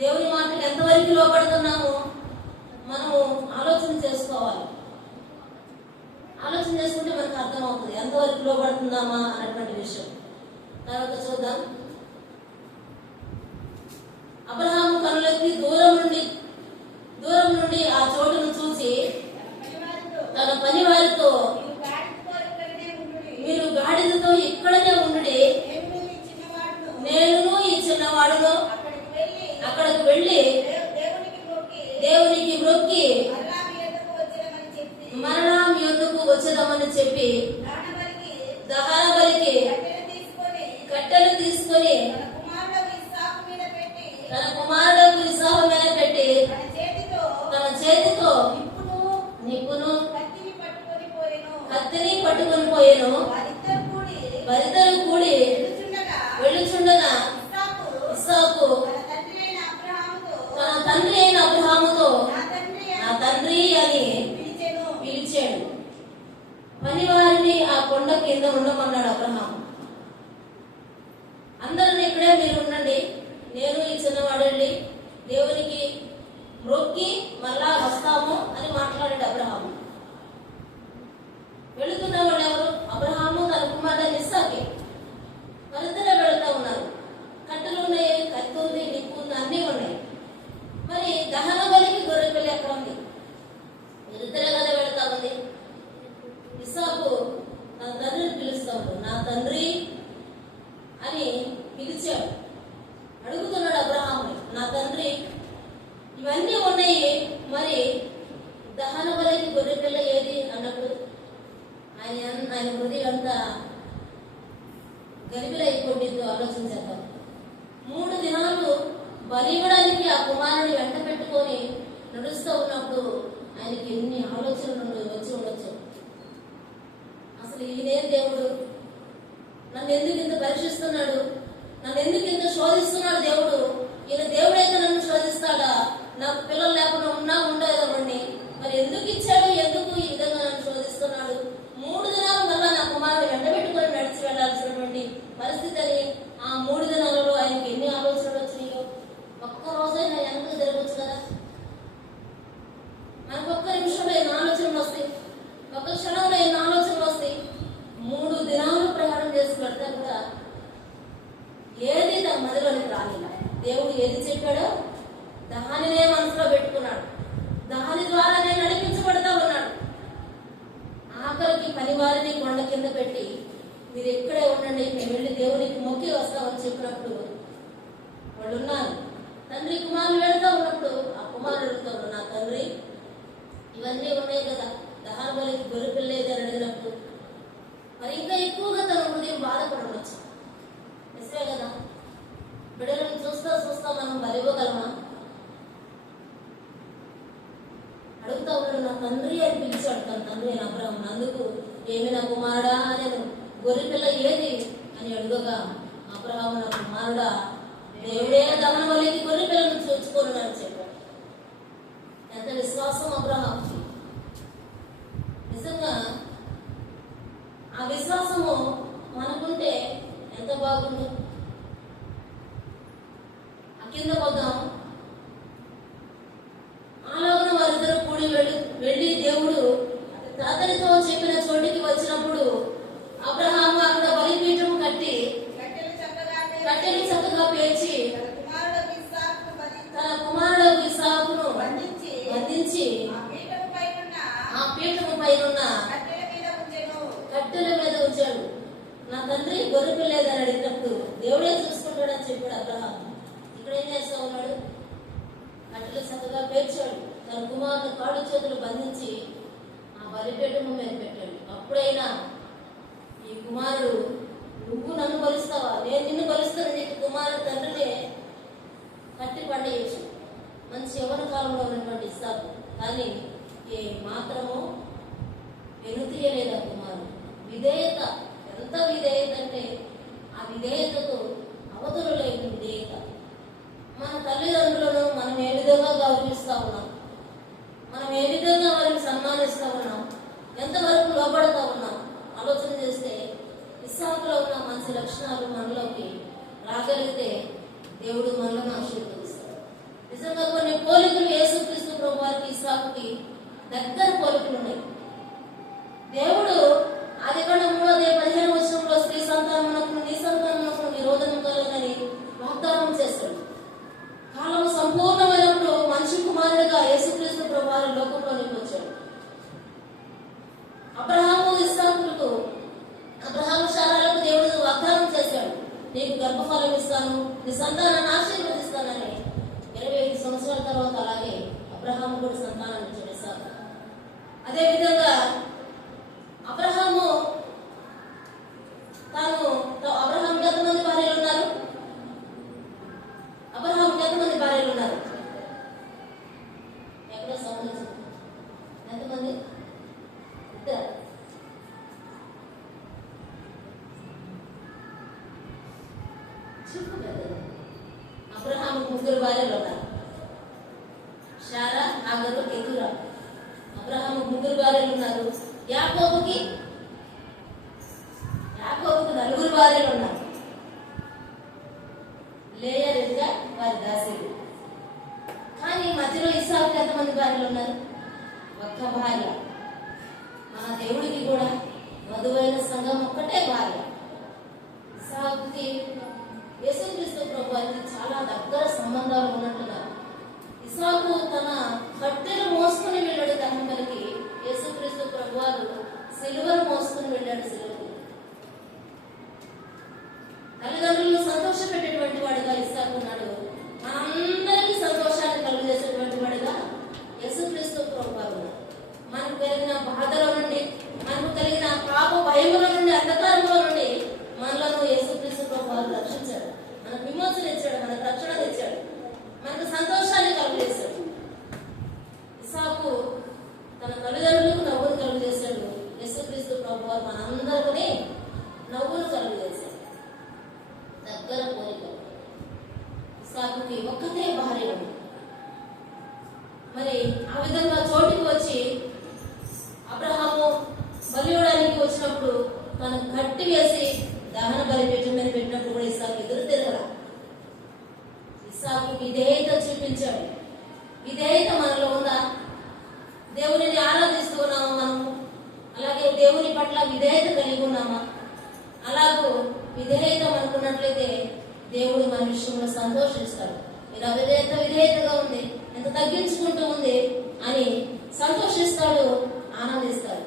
దేవుని మాటకు ఎంతవరకు లోపడుతున్నాము, మనము ఆలోచన చేసుకోవాలి. ఆలోచన చేసుకుంటే మనకు అర్థమవుతుంది ఎంతవరకు లోపడుతున్నామా అన్నటువంటి విషయం. తర్వాత చూద్దాం. అబ్రహాము కనులెత్తి దూరం నుండి ఆ చోటును చూసి తన పని వారితో, మీరు గాడిదతో ఇక్కడనే ఉండుడి, నేను ఈ చిన్నవాడును అక్కడికి వెళ్ళి దేవునికి మొక్కి మరలా మీ యొద్దకు వచ్చేదామని చెప్పి దహన బలికి కట్టెలు తీసుకొని తన కుమారుడు ఇస్సాకు మీద పెట్టి తన చేతితో నిప్పును కత్తిని పట్టుకొని పోయాను. వారిద్దరూ కూడి వెళ్ళుచుండగా ఇస్సాకు తన తండ్రి అయిన అబ్రహాముతో నా తండ్రి అని పిలిచాడు. పని వారిని ఆ కొండ కింద ఉండమన్నాడు అబ్రహాము. అందరిని ఇక్కడే మీరు ఉండండి, నేను ఈ చిన్నవాడు వెళ్ళి దేవునికి మొక్కి మళ్ళా వస్తాము అని మాట్లాడాడు అబ్రహాము. వెళుతున్న వాళ్ళు ఎవరు? అబ్రహాము, తన కుమారుడు ఇస్సాకే. వారిద్దరే వెళుతూ ఉన్నారు. కట్టెలు ఉన్నాయి, కత్తి ఉంది, నిప్పు ఉంది, అన్నీ ఉన్నాయి. మరి దహన బలికి గొర్రె పిల్ల ఎక్కడ ఉంది? వీరిద్దరే కదా వెళుతా ఉంది. ఇస్సాకు తన తండ్రిని పిలుస్తా ఉన్నాడు, నా తండ్రి అని పిలిచాడు. అడుగుతున్నాడు అబ్రహాముని, నా తండ్రి ఇవన్నీ ఉన్నాయి, మరి దహన బలికి గొర్రె పిల్ల ఏది అన్నప్పుడు ఆయన హృదయం అంతా గలిబిలైపోయిందో ఆలోచించేద్దాం. 3 దినాలు బలి ఇవ్వడానికి ఆ కుమారుని వెంట పెట్టుకొని నడుస్తూ ఉన్నప్పుడు ఆయనకి ఎన్ని ఆలోచనలు వచ్చి ఉండొచ్చు. అసలు ఈయనేం దేవుడు, నన్ను ఎందుకు ఇంత పరీక్షిస్తున్నాడు, నన్ను ఎందుకు ఇంత శోధిస్తున్నాడు దేవుడు, ఈయన దేవుడైతే నన్ను శోధిస్తాడా, నాకు పిల్లలు లేకుండా ఉన్నా ఉండేదామండి, మరి ఎందుకు ఇచ్చాడు, ఎందుకు ఈ విధంగా నన్ను శోధిస్తున్నాడు, 3 దినాలు మళ్ళా నా కుమారుడు వెంటబెట్టుకొని నడిచి వెళ్లాల్సినటువంటి పరిస్థితి అని. ఆ 3 దినాలలో ఆయనకి ఎన్ని ఆలోచనలు వచ్చినాయో. ఒక్క రోజైనా వెనక్కి జరగవచ్చు కదా. మనకు ఒక్క నిమిషంలో ఎన్ని ఆలోచనలు వస్తాయి, ఒక్క క్షణంలో ఎన్ని ఆలోచనలు వస్తాయి. 3 దినాలు ప్రయాణం చేసి పెడతా కూడా ఏది తన మదిలోనికి రాలేదు. దేవుడు ఏది చెప్పాడో దానినే మనసులో పెట్టుకున్నాడు, దాని ద్వారానే నడిపించబడతా ఉన్నాడు. ఆఖరికి పనివారిని కొండ కింద పెట్టి మీరు ఎక్కడే ఉండండి, మేము వెళ్ళి దేవునికి మొక్కి వస్తామని చెప్పినప్పుడు వాళ్ళు ఉన్నారు. తండ్రి కుమారులు వెళ్తా ఉన్నప్పుడు ఆ కుమారుడు అడుగుతాడు, నా తండ్రి ఇవన్నీ ఉన్నాయి కదా, దహన బలికి గొర్రె పిల్ల ఏది అని అడిగినప్పుడు మరి ఇంకా ఎక్కువగా తన హృదయం బాధపడవచ్చు. నిజమే కదా, బిడ్డలను చూస్తా మనం బలి ఇవ్వగలమా? అడుగుతా ఉన్నాడు, నా తండ్రి అని పిలిచాడు తన తండ్రి అయిన అబ్రహాము. అందుకు ఏమి నా కుమారుడా, నేను గొర్రె పిల్ల ఏది అని అడుగగా అబ్రహాము, నా కుమారుడా, దేవుడే దహన బలికి గొర్రె పిల్లను చూచుకోను అని చెప్పాడు. ఎంత విశ్వాసం అబ్రహాము! నిజంగా ఆ విశ్వాసము మనకుంటే ఎంత బాగుండు. ఆ కింద పోదాం. ఆలోచన వారిద్దరూ కూడి వెళ్ళి దేవుడు అతనితో చెప్పిన చోటికి వచ్చినప్పుడు అబ్రహాము అక్కడ బలిపీఠం కట్టి కట్టెలు చక్కగా పేర్చి తన కుమారుడు ఇస్సాకును బంధించి ఆ పీఠము పైన కట్టెల మీద ఉంచాడు. నా తండ్రి గొర్రె పిల్ల లేదని అడిగినప్పుడు దేవుడే చూసుకుంటాడని చెప్పాడు అబ్రహాము. ఇక్కడ ఏం చేస్తా ఉన్నాడు? కట్టెలు చక్కగా పేర్చాడు, తన కుమారుని కాళ్ళు చేతులు బంధించి ఆ బలిపీఠము మీద పెట్టాడు. అప్పుడైనా ఈ కుమారుడు, నువ్వు నన్ను బలిస్తావా, నేను నిన్ను బలిస్తానని చెప్పి కుమారుడు తండ్రిని కట్టి పండేయచ్చు. మంచి యవ్వన కాలంలో ఉన్నటువంటి ఇస్సాకు, కానీ ఏ మాత్రము వెనుతీయలేదు ఆ కుమారుడు. విధేయత, ఎంత విధేయత అంటే ఆ విధేయతతో అవధులు లేని విధేయత. మన తల్లిదండ్రులను మనం ఏ విధంగా గౌరవిస్తా ఉన్నాం, మనం ఏ విధంగా వారిని సన్మానిస్తా ఉన్నాం, ఎంతవరకు లోబడతా ఉన్నాం ఆలోచన చేస్తే ఇస్సాకులో ఉన్న మంచి లక్షణాలు మనలోకి రాగలిగితే దేవుడు మనలను ఆశీర్వదిస్తాడు. నిజంగా కొన్ని పోలికలు యేసుక్రీస్తు ప్రభు వారికి ఇస్సాకుకి దగ్గర పోలికలు ఉన్నాయి. దేవుడు ఆదికాండం 3:15 స్త్రీ సంతానమునకు నీ సంతానమునకు నిరోధనం కలగని వాగ్దానం చేస్తాడు. కాలం సంపూర్ణమైనప్పుడు మనిషి కుమారుడిగా యేసుక్రీస్తు ప్రభు వారి లోకంలోనికి వచ్చాడు. అబ్రహాము శారాలకు దేవుడు వాగ్దానం చేశాడు, నీకు గర్భఫలం ఇస్తాను, నీ సంతానాన్ని ఆశీర్వదిస్తానని. 25 సంవత్సరాల తర్వాత అలాగే అబ్రహాము కూడా సంతానాన్ని ఇచ్చాడు ఇస్సాకు. అదేవిధంగా అబ్రహాము ఎంతమంది భార్యలు ఉన్నారు? అబ్రహాంకి ఎంతమంది భార్యలు ఉన్నారు? ఎక్కడో సౌండ్ వచ్చింది. ఎంతమంది? ఇద్దరు. చెప్పు కదా. అబ్రహాంకు 3 భార్యలు ఉన్నారు. శారా, హాగరు, కెతూరా. అబ్రహాంకు 3 భార్యలు ఉన్నారు. యాకోబుకి 4 భార్యలు ఉన్నారు. లేయా, రిబ్కా వారి దాసీలు. కానీ మధ్యలో ఇస్సాకుకి ఎంతమంది భార్యలు ఉన్నారు? 1 భార్య. మన దేవుడికి కూడా వధువైన సంఘం ఒక్కటే భార్య. ఇస్సాకుకి యేసుక్రీస్తు ప్రభువారికి చాలా దగ్గర సంబంధాలు ఉన్నట్టున్నారు. ఇస్సాకు తన కట్టెలు మోసుకుని వెళ్ళాడు తహంకలకి, యేసుక్రీస్తు ప్రభువారు సిలువను మోసుకుని వెళ్ళాడు సిలువకు. తల్లిదండ్రులను సంతోష పెట్టేటువంటి వాడిగా ఇస్సాకు ఉన్నాడు. మనందరికీ సంతోషాన్ని కలుగజేసేటువంటి వాడిగా యేసుక్రీస్తు ప్రభువారు. మనకు కలిగిన బాధల నుండి, మనకు కలిగిన పాప భయముల నుండి, అంధకారంలో నుండి మనలను యేసుక్రీస్తు ప్రభువారు రక్షించాడు. మనకు విమోచన ఇచ్చాడు, మనకు రక్షణ తెచ్చాడు, మనకు సంతోషాన్ని కలుగజేశాడు. ఇస్సాకు తన తల్లిదండ్రులకు నవ్వును కలుగజేశాడు. యేసుక్రీస్తు ప్రభువారు మనందరికీ నవ్వును కలుగజేశాడు. దగ్గర పోలిక. ఇస్సాకుకి ఒక్కతే భార్య ఉంది. మరి ఆ విధంగా చోటికి వచ్చి అబ్రహాము బలియడానికి వచ్చినప్పుడు తను కట్టి వేసి దహన బలి పెట్టినప్పుడు కూడా ఇస్సాకు ఎదురు తిరగల. ఇస్సాకు విధేయత చూపించాడు. విధేయత మనలో ఉందా? దేవునిని ఆరాధిస్తూ ఉన్నామా మనము? అలాగే దేవుని పట్ల విధేయత కలిగి ఉన్నామా? అలాగూ విధేయత మనకున్నట్లయితే దేవుడు మన విషయంలో సంతోషిస్తాడు. మీరు అవిధేయత విధేయతగా ఉంది, ఎంత తగ్గించుకుంటూ ఉంది అని సంతోషిస్తాడు, ఆనందిస్తాడు.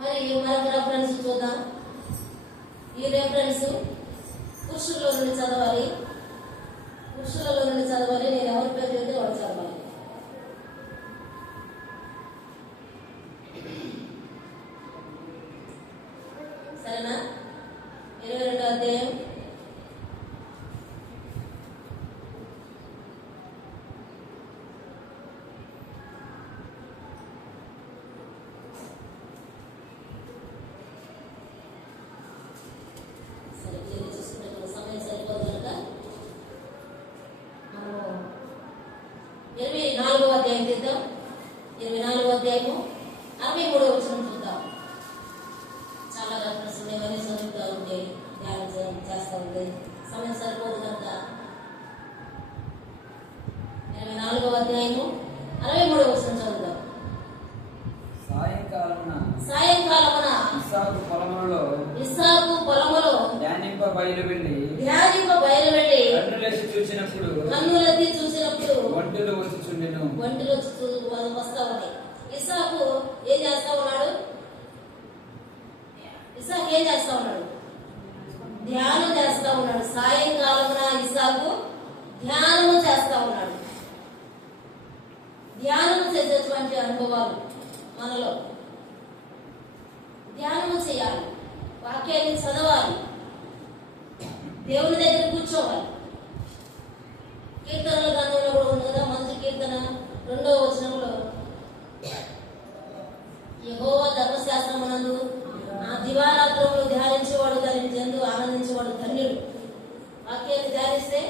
మరి మరొక రెఫరెన్స్ చూద్దాం. ఈ రెఫరెన్స్ పురుషుల్లో నుండి చదవాలి. పురుషులలో నుండి చదవాలి. నేను ఎవరి పేరు చెప్తే వాడు చదవాలి. సరేనా? 22వ అధ్యాయం సమయం సరిపోదు కనుక మనము 24వ అధ్యాయం తీద్దాం. 24వ అధ్యాయము 63వ వచనం చూద్దాం. చాలా రెఫరెన్స్ ఉన్నాయి, చదువుతూ ఉంటే ధ్యానం చేస్తూ ఉంటే సమయం సరిపోదు కనుక 24వ అధ్యాయము 63వ వచనం చదువుతాం. సాయంకాలమున ఇస్సాకు పొలములో ధ్యానింప బయలు వెళ్ళి కన్నులెత్తి చూసినప్పుడు ఒంటెలు వచ్చి వస్తా ఉన్నాయి. ఇస్సాకు ఏం చేస్తా ఉన్నాడు? ధ్యానం చేస్తా ఉన్నాడు. సాయంకాలమున ఇస్సాకు ధ్యానము చేస్తా ఉన్నాడు. ధ్యానం చేసేటువంటి అనుభవాలు మనలో. ధ్యానము చేయాలి, వాక్యాన్ని చదవాలి, దేవుని దగ్గర కూర్చోవాలి. కీర్తనల గ్రంథంలో కూడా ఉంది కదా, మంచి కీర్తన 2వ వచనంలో, యెహోవా ధర్మశాస్త్రమునందు ఆ దివారాత్రంలో ధ్యానించేవాడు దానిని చెందు ఆనందించేవాడు ధన్యుడు. వాక్యాన్ని ధ్యానిస్తే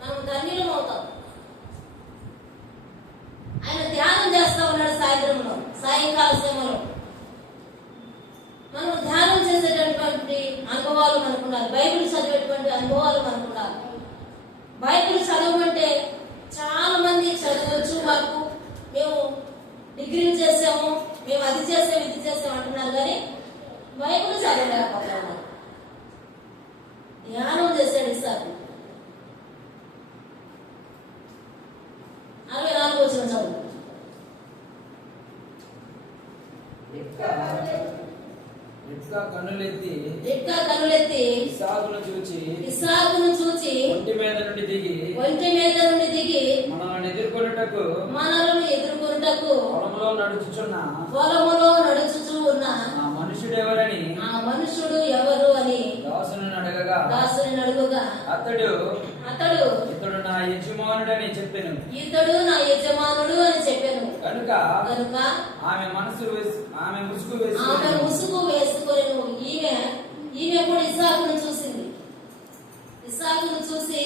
మనం ధన్యులం అవుతాం. ఆయన ధ్యానం చేస్తా ఉన్నాడు సాయంకాల సమయంలో. మనం ధ్యానం చేసేటటువంటి అటువంటి అనుభవాలు మనకు ఉండాలి. బైబిల్ చదివేటువంటి అనుభవాలు మనకు ఉండాలి. బైబిల్ చదవమంటే చాలా మంది చదవచ్చు, మాకు మేము డిగ్రీలు చేసాము, మేము అది చేసాము ఇది చేసాము అంటున్నారు, కానీ బైబిల్ చదవలేకపోతున్నారు. ధ్యానం చేశాడు ఇస్సాకు. 44 వచ్చిన చదువు. రిబ్కా కన్నులెత్తి ఇస్సాకును చూచి ఒంటి మీద నుండి దిగి మనల్ని ఎదుర్కొనుటకు పొలములో నడుచుచు ఉన్న ఆ మనుషుడు ఎవరు అని దాసుని అడుగగా అతడు ఇతడు నా యజమానుడు అని చెప్పెను. కనుక ఆమె ముసుగు వేసుకొని ఈమె కూడా ఇస్సాకును చూసింది. ఇస్సాకును చూసి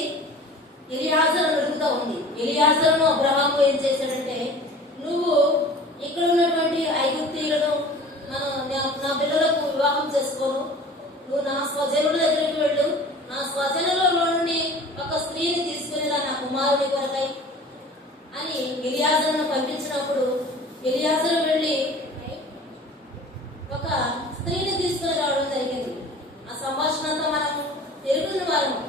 ఎలియాజరును అడుగుతా ఉంది. ఎలియాజరును అబ్రహాము ఏం చేశాడంటే, నువ్వు ఇక్కడ ఉన్నటువంటి ఐగుప్తీయులను నా పిల్లలకు వివాహం చేసుకోను, నువ్వు నా స్వజనుల దగ్గరికి వెళ్ళు, నా స్వజనులలో నుండి ఒక స్త్రీని తీసుకుని నా కుమారుని కొరకై అని ఎలియాజరును పంపించినప్పుడు ఎలియాజరు వెళ్ళి ఒక స్త్రీని తీసుకుని రావడం జరిగింది. ఆ సంభాషణ అంతా మనం తెలుగుని వారము,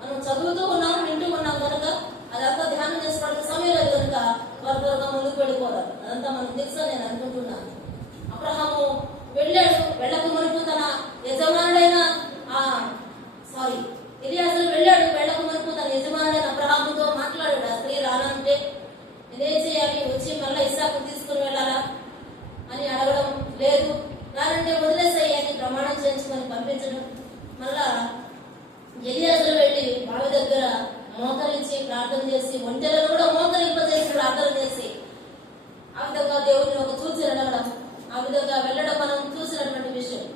మనం చదువుతూ ఉన్నాం, వింటూ ఉన్నాం కనుక అదంతా ధ్యానం చేసుకోవడానికి సమయం లేదు కనుక త్వరగా ముందుకు వెళ్ళిపోవాలి. అదంతా మనకు తెలుసా నేను అనుకుంటున్నాను. అబ్రహాము వెళ్ళాడు. వెళ్ళక మునుపు తన యజమానుడైన ఎలియాజరు వెళ్ళాడు. వెళ్ళక మునుపు తన యజమానుడైన అబ్రహాముతో మాట్లాడాడు. ఆ స్త్రీ రానంటే నేనేం చేయాలి, వచ్చి మళ్ళీ ఇస్సాకును తీసుకుని వెళ్ళాలా అని అడగడం లేదు. రానంటే వదిలేసాయి అని ప్రమాణం చేయించుకొని పంపించడం. మళ్ళా ఎలియాజరు వెళ్ళి బావి దగ్గర మోకరించి ప్రార్థన చేసి, ఒంటెలను కూడా మోకరింపజేసి ప్రార్థన చేసి ఆ విధంగా దేవుడిని ఒక చూసి అడగడం, ఆ విధంగా వెళ్ళడం మనం చూసినటువంటి విషయం.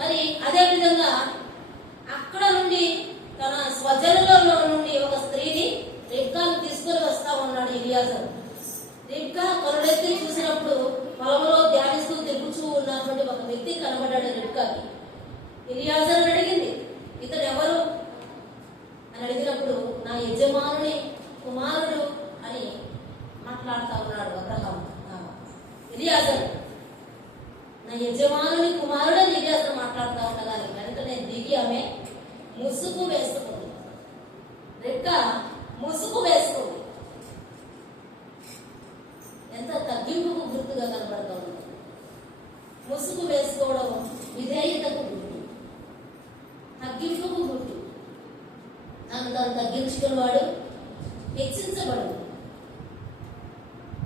మరి అదే విధంగా అక్కడ నుండి తన స్వజనులలో నుండి ఒక స్త్రీని రిబ్కాను తీసుకుని వస్తా ఉన్నాడు ఎలియాజరు. రిబ్కా కనులెత్తి చూసినప్పుడు పొలంలో ధ్యానిస్తూ తిరుగుతూ ఉన్నటువంటి ఒక వ్యక్తి కనబడ్డాడు రిబ్కాకి. ఎలియాజరు అడిగింది, ఇతడు ఎవరు అని అడిగినప్పుడు నా యజమానుని కుమారుడు అని మాట్లాడుతా ఉన్నాడు అబ్రహాము. ఎలియాజరు నా యజమానుని కుమారుడు అని ఎలియాజరు మాట్లాడుతూ ఉండగానే వెంటనే దిగి ఆమె ముసుగు వేసుకుంది. రిబ్కా ముసుగు వేసుకుంది. ఎంత తగ్గింపుకు గుర్తుగా కనబడతా ఉంది. ముసుగు వేసుకోవడం విధేయతకు గుర్తు, తగ్గింపుకు గుర్తు. తను తగ్గించుకున్నవాడు హెచ్చించబడు.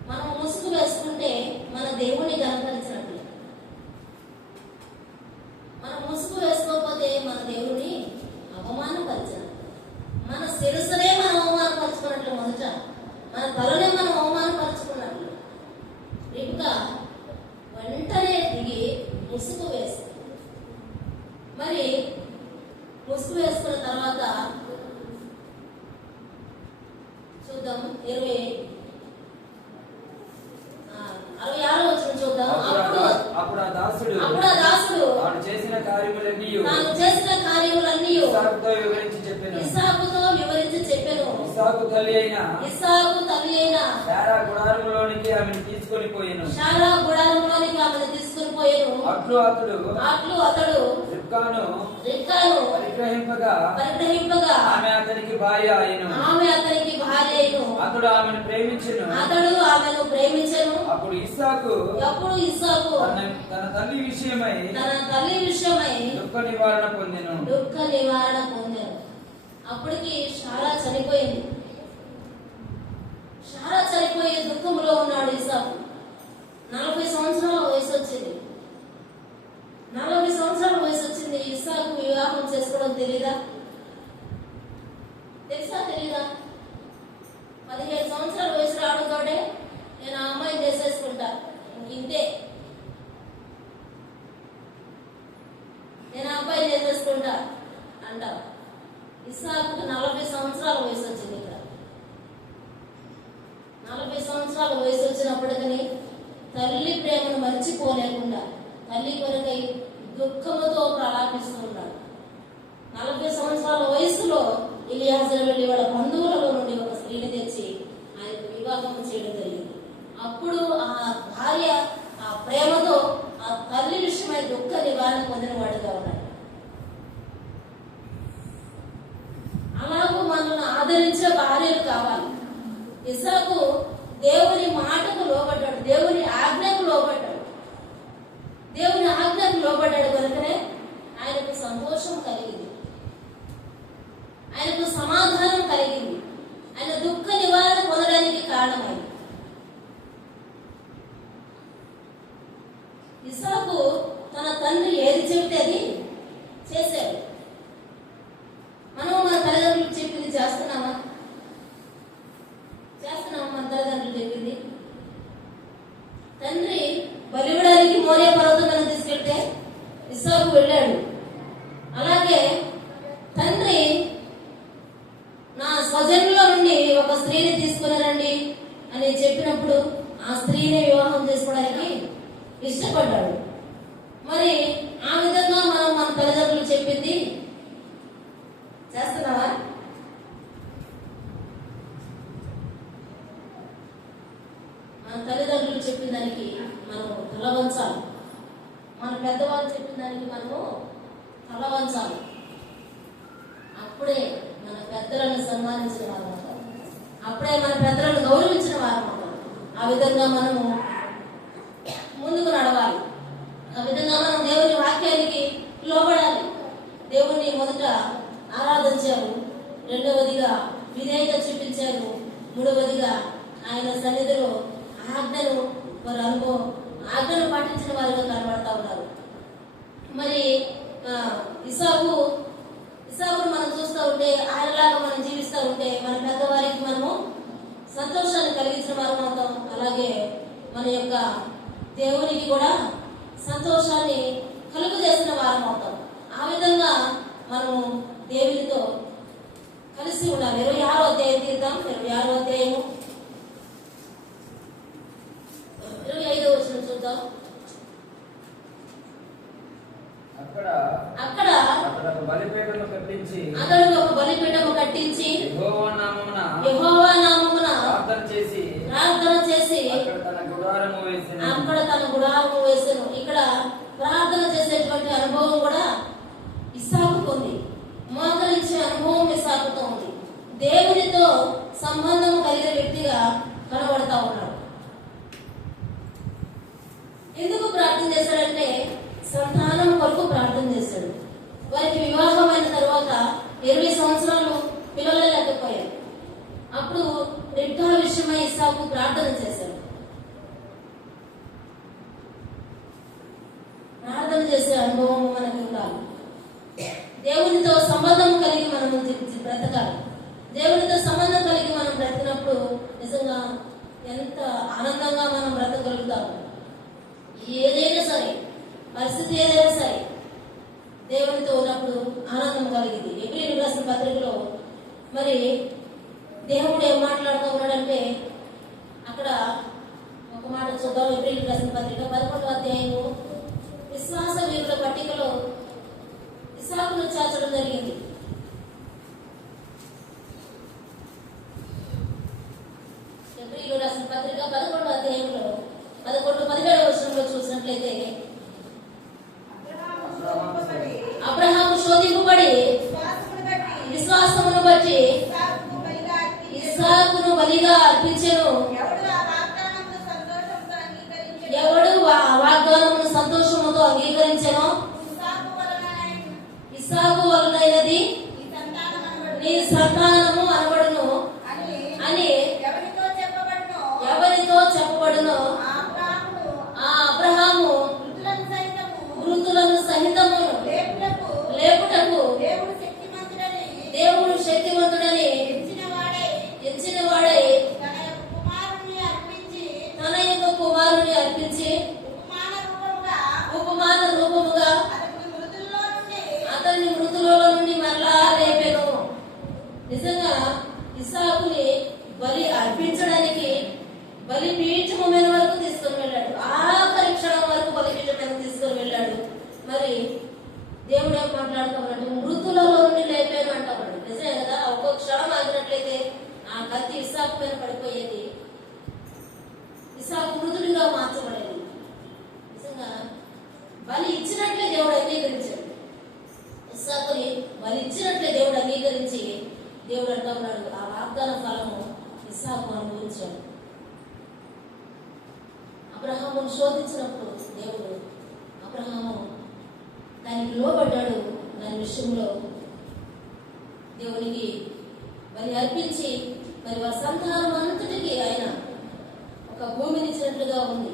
మనం ముసుగు వేసుకుంటే మన దేవుని కనపరిచినట్లు. మనం ముసుగు వేసుకోకపోతే మన దేవుని అవమానపరిచినట్లు. మన శిరస్సునే మనం అవమానపరుచుకున్నట్లు, మొదట మన తలనే మనం అవమానపరుచుకున్నట్లు. రిబ్కా వెంటనే దిగి ముసుగు వేసుకుంది. మరి ముసుగు వేసుకున్న తర్వాత చూద్దాం 66వ వచనం చూద్దాం. అప్పుడు ఆ దాసుడు తాను చేసిన కార్యములన్నీ ఇస్సాకుతో వివరించి చెప్పెను. ఇస్సాకు తల్లి అయిన శారా గుడారములోనికి ఆమెను తీసుకొని పోయెను. అట్లు అతడు రిబ్కాను పరిగ్రహింపగా ఆమె అతనికి భార్య అయిను. అతడు ఆమెను ప్రేమించెను. అప్పుడు ఇస్సాకు తన తల్లి విషయమై దుఃఖ నివారణ పొందెను. అప్పటికి శారా చనిపోయింది. శారా చనిపోయే దుఃఖంలో ఉన్నాడు ఇస్సాకు. 40 సంవత్సరాల వయసు వచ్చింది. 40 సంవత్సరాల వయసు వచ్చింది. ఇస్సాకు వివాహం చేసుకోవడం తెలీదా? తెలుసా తెలీదా? 15 సంవత్సరాల వయసు రావడంతోటే నేను ఆ అమ్మాయిని చేసేసుకుంటా, ఇంతే, నేను ఆ అబ్బాయిని చేసేసుకుంటా అంటావు. ఇస్సాకుకు 40 సంవత్సరాల వయసు వచ్చింది. ఇక్కడ 40 సంవత్సరాల వయసు వచ్చినప్పటికీ తల్లి ప్రేమను మర్చిపోలేకుండా తల్లి కొరకై దుఃఖముతో ఎలియాజరు వెళ్ళి వాళ్ళ బంధువులలో నుండి ఒక స్త్రీని తెచ్చి ఆయనకు వివాహం చేయడం జరిగింది. అప్పుడు ఆ భార్య ఆ ప్రేమతో ఆ తల్లి విషయమై దుఃఖ నివారణ పొందిన వాడుగా ఉన్నాడు. అలాగూ మనల్ని ఆదరించే భార్యలు కావాలి. ఇసాకు దేవుని మాటకు లోబడ్డాడు, దేవుని ఆజ్ఞకు లోబడ్డాడు. దేవుని ఆజ్ఞకు లోబడ్డాడు కనుకనే ఆయనకు సంతోషం కలిగింది, ఆయనకు సమాధానం కలిగింది, ఆయన దుఃఖ నివారణ పొందడానికి కారణమైంది. ఇసాకు తన తండ్రి ఏది చెబితే అది చేశాడు. మనం మన తల్లిదండ్రులు చెప్పింది చేస్తున్నామా? మన తల్లిదండ్రులు చెప్పింది. తండ్రి బలివడానికి మోరియా పర్వతం మీద తీసుకెళ్తే ఇస్సాకు వెళ్ళాడు. అలాగే తండ్రి నా స్వజనుల నుండి ఒక స్త్రీని తీసుకుని రండి అని చెప్పినప్పుడు ఆ స్త్రీని వివాహం చేసుకోవడానికి ఇష్టపడ్డాడు. మరి ఆ విధంగా మనం మన తల్లిదండ్రులు చెప్పింది చేస్తున్నావా? మన తల్లిదండ్రులు చెప్పిన దానికి మనం తల వంచాలి, మన పెద్దవాళ్ళు చెప్పిన దానికి మనము తల వంచాలి. అప్పుడే మన పెద్దలను సన్మానించిన వారు అవుతాం, అప్పుడే మన పెద్దలను గౌరవించిన వారు అవుతాం. ఆ విధంగా మనము ముందుకు నడవాలి. ఆ విధంగా మనం దేవుని వాక్యానికి లోబడాలి. దేవుని మొదట ఆరాధించారు, రెండవదిగా విధేయత చూపించారు, మూడవదిగా ఆయన సన్నిధిలో ఆజ్ఞను పాటించిన వారిగా కనబడతా ఉన్నారు. మరి ఇసాకును మనం చూస్తూ ఉంటే, ఆయనలాగా మనం జీవిస్తూ ఉంటే మన పెద్దవారికి మనము సంతోషాన్ని కలిగించిన వారు అవుతాం. అలాగే మన యొక్క దేవునికి కూడా సంతోషాన్ని కలుగు చేసిన వారం అవుతాం. ఆ విధంగా మనము దేవునితో కలిసి ఉండాలి. 26వ అధ్యాయం తీద్దాం. 26వ అధ్యాయము 25వ వచనం చూద్దాం. అక్కడ అతడు ఒక బలిపీఠము కట్టించి యెహోవా నామమున ప్రార్థన చేసి అక్కడ తన గుడారము వేసెను. ఇక్కడ ప్రార్థన చేసేటువంటి అనుభవం కూడా ఇస్సాకుకు ఉంది, మోకరించే అనుభవం ఇస్సాకుతో ఉంది. దేవునితో సంబంధం కలిగిన వ్యక్తిగా కనబడతా ఉన్నాడు. ఎందుకు ప్రార్థన చేశాడంటే సంతానం కొరకు ప్రార్థన చేశాడు. వారికి వివాహం అయిన తర్వాత 20 సంవత్సరాలు పిల్లలు లేకపోయారు. అప్పుడు రిబ్కా విషయమై ఇస్సాకు ప్రార్థన చేశాడు. ప్రార్థన చేసే అనుభవం మనకి ఉండాలి. దేవునితో సంబంధం కలిగి మనం బ్రతకాలి. దేవునితో సంబంధం కలిగి మనం బ్రతికినప్పుడు నిజంగా ఎంత ఆనందంగా మనం బ్రతకగలుగుతాము. ఏదైనా సరే, పరిస్థితి ఏదైనా సరే, దేవునితో ఉన్నప్పుడు ఆనందం కలిగింది. ఎబ్రీయులకు రాసిన పత్రికలో మరి దేవుడు ఏం మాట్లాడుతూ ఉన్నాడంటే, అక్కడ ఒక మాట చూద్దాం. ఎబ్రీయులకు రాసిన పత్రిక 11వ అధ్యాయము విశ్వాస వీరుల పట్టికలో ఇస్సాకును చేర్చడం జరిగింది. ఎబ్రీయులకు రాసిన పత్రిక 11వ అధ్యాయంలో 11-17వ వచనంలో చూసినట్లయితే, అబ్రహాము శోధింపబడి విశ్వాసమును బట్టి ఇస్సాకును బలిగా అర్పించెను. ఎవడు ఆ వాగ్దానమును సంతోషముతో అంగీకరించెనో ఇస్సాకు వలనైనది నీ సంతానము అనబడును అని ఎవరితో చెప్పబడునో ఆ అబ్రహాము మృతులను సహితమును లేపుటకు దేవుడు శక్తివంతుడని ఎంచిన వాడై తన యొక్క కుమారుని అర్పించి ఉపమాన రూపముగా అతన్ని మృతులలో నుండి మరలా లేపెను. నిజంగా ఇస్సాకుని బలి అర్పించడానికి బలిపీఠము మీద వరకు తీసుకొని వెళ్ళాడు. ఆఖరి క్షణం వరకు బలిపీఠం మీద తీసుకొని వెళ్ళాడు. మరి దేవుడు ఏం మాట్లాడుతూ ఉన్నాడు? మృతులలో నుండి లేపాను అంటా ఉన్నాడు. నిజమే కదా? ఒక్కో క్షణం ఆగినట్లయితే ఆ కత్తి ఇస్సాకు మీద పడిపోయేది. ఇస్సాకు మృతుడిగా మార్చబడేది. నిజంగా బలి ఇచ్చినట్లే దేవుడు అంగీకరించాడు. ఇస్సాకుని బలి ఇచ్చినట్లే దేవుడు అంగీకరించి దేవుడు అంటా ఉన్నాడు, ఆ వాగ్దాన ఫలము ఇస్సాకు అనుభవించాడు. అబ్రహామును శోధించినప్పుడు దేవుడు అబ్రహాము దానికి లోబడ్డాడు. దాని విషయంలో దేవునికి బలి అర్పించి మరి వారి సంతానం అంతటికి ఆయన ఒక భూమిని ఇచ్చినట్లుగా ఉంది.